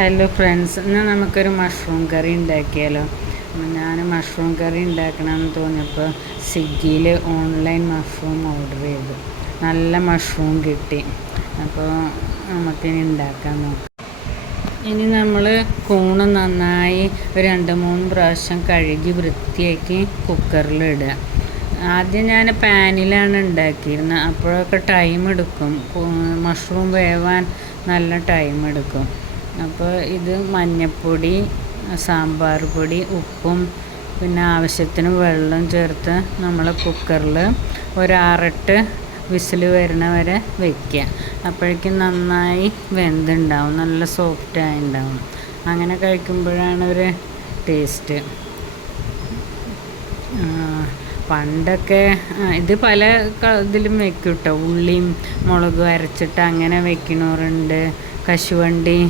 Hello friends, എന്നാൽ നമുക്കൊരു mushroom കറി ഉണ്ടാക്കിയാലോ. ഞാൻ മഷ്റൂം കറി ഉണ്ടാക്കണമെന്ന് തോന്നിയപ്പോൾ സ്വിഗ്ഗിയിൽ ഓൺലൈൻ മഷ്റൂം ഓർഡർ ചെയ്തു. നല്ല മഷ്റൂം കിട്ടി. അപ്പോൾ നമുക്കിനി ഉണ്ടാക്കാൻ നോക്കാം. ഇനി നമ്മൾ കൂണ് നന്നായി ഒരു 2-3 പ്രാവശ്യം കഴുകി വൃത്തിയാക്കി കുക്കറിലിടുക. ആദ്യം ഞാൻ പാനിലാണ് ഉണ്ടാക്കിയിരുന്നത്. അപ്പോഴൊക്കെ ടൈം എടുക്കും, മഷ്റൂം വേവാൻ നല്ല ടൈം എടുക്കും. അപ്പോൾ ഇത് മഞ്ഞൾപ്പൊടി, സാമ്പാർ പൊടി, ഉപ്പും പിന്നെ ആവശ്യത്തിന് വെള്ളം ചേർത്ത് നമ്മൾ കുക്കറിൽ ഒരു 6-8 വിസിൽ വരണ വരെ വയ്ക്കുക. അപ്പോഴേക്കും നന്നായി വെന്തുണ്ടാവും, നല്ല സോഫ്റ്റായി ഉണ്ടാവും. അങ്ങനെ കഴിക്കുമ്പോഴാണ് ഒരു ടേസ്റ്റ്. പണ്ടൊക്കെ ഇത് പല ഇതിലും വെക്കും കേട്ടോ. ഉള്ളിയും മുളകും അരച്ചിട്ട് അങ്ങനെ വെക്കണവരുണ്ട്, കശുവണ്ടി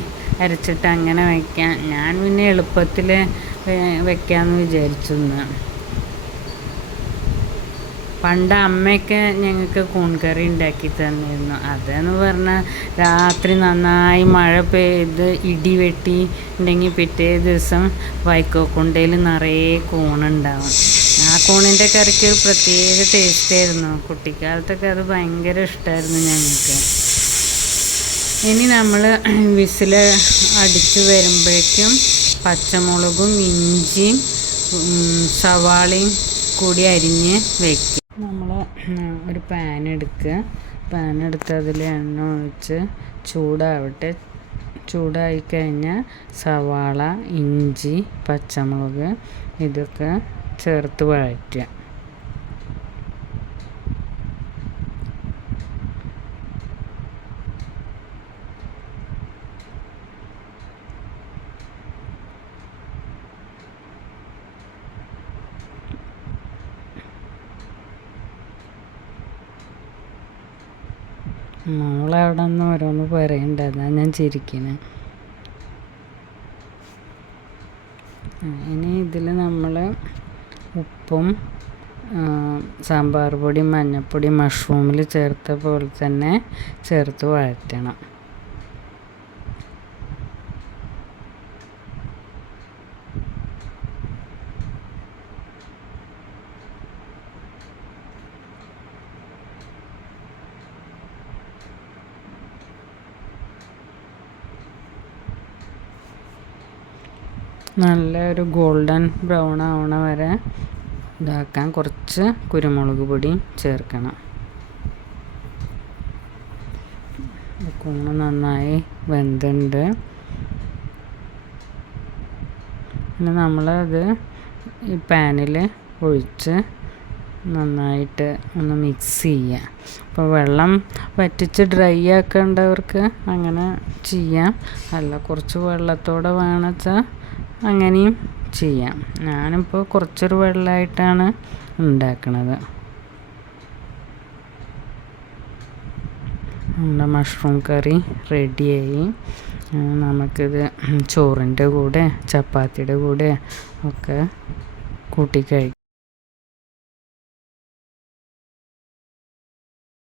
അരച്ചിട്ട് അങ്ങനെ വയ്ക്കാം. ഞാൻ പിന്നെ എളുപ്പത്തിൽ വെക്കാമെന്ന് വിചാരിച്ചു. പണ്ട് അമ്മയൊക്കെ ഞങ്ങൾക്ക് കൂൺ കറി ഉണ്ടാക്കി തന്നിരുന്നു. അതെന്ന് പറഞ്ഞാൽ രാത്രി നന്നായി മഴ പെയ്ത് ഇടി വെട്ടി ഉണ്ടെങ്കിൽ പിറ്റേ ദിവസം വൈക്കോക്കുണ്ടയിൽ നിറയെ കൂണുണ്ടാവും. ആ കൂണിൻ്റെ കറിക്ക് ഒരു പ്രത്യേക ടേസ്റ്റായിരുന്നു. കുട്ടിക്കാലത്തൊക്കെ അത് ഭയങ്കര ഇഷ്ടമായിരുന്നു ഞങ്ങൾക്ക്. ഇനി നമ്മൾ വിസിൽ അടിച്ച് വരുമ്പോഴേക്കും പച്ചമുളകും ഇഞ്ചിയും സവാളയും കൂടി അരിഞ്ഞ് വയ്ക്കുക. നമ്മൾ ഒരു പാൻ എടുത്ത് അതിൽ എണ്ണ ഒഴിച്ച് ചൂടാവട്ടെ. ചൂടായി കഴിഞ്ഞാൽ സവാള, ഇഞ്ചി, പച്ചമുളക് ഇതൊക്കെ ചേർത്ത് വഴറ്റുക. മോളവിടെ നിന്ന് ഓരോന്ന് പറയണ്ട, അതാണ് ഞാൻ ചിരിക്കുന്നത്. ഇനി ഇതിൽ നമ്മൾ ഉപ്പും സാമ്പാർ പൊടി, മഞ്ഞൾപ്പൊടി മഷ്റൂമിൽ ചേർത്ത പോലെ തന്നെ ചേർത്ത് വഴറ്റണം. നല്ലൊരു ഗോൾഡൻ ബ്രൗൺ ആവണ വരെ ഇതാക്കാൻ. കുറച്ച് കുരുമുളക് പൊടി ചേർക്കണം. കൂണ് നന്നായി വെന്തുണ്ട്. പിന്നെ നമ്മളത് ഈ പാനിൽ ഒഴിച്ച് നന്നായിട്ട് ഒന്ന് മിക്സ് ചെയ്യുക. അപ്പോൾ വെള്ളം വറ്റിച്ച് ഡ്രൈ ആക്കേണ്ടവർക്ക് അങ്ങനെ ചെയ്യാം, അല്ല കുറച്ച് വെള്ളത്തോടെ വേണമെച്ചാൽ അങ്ങനെയും ചെയ്യാം. ഞാനിപ്പോൾ കുറച്ചൊരു വെള്ളമായിട്ടാണ് ഉണ്ടാക്കണത്. നമ്മുടെ മഷ്റൂം കറി റെഡിയായി. നമുക്കിത് ചോറിൻ്റെ കൂടെ ചപ്പാത്തിയുടെ കൂടെ ഒക്കെ കൂട്ടി കഴിക്കാം.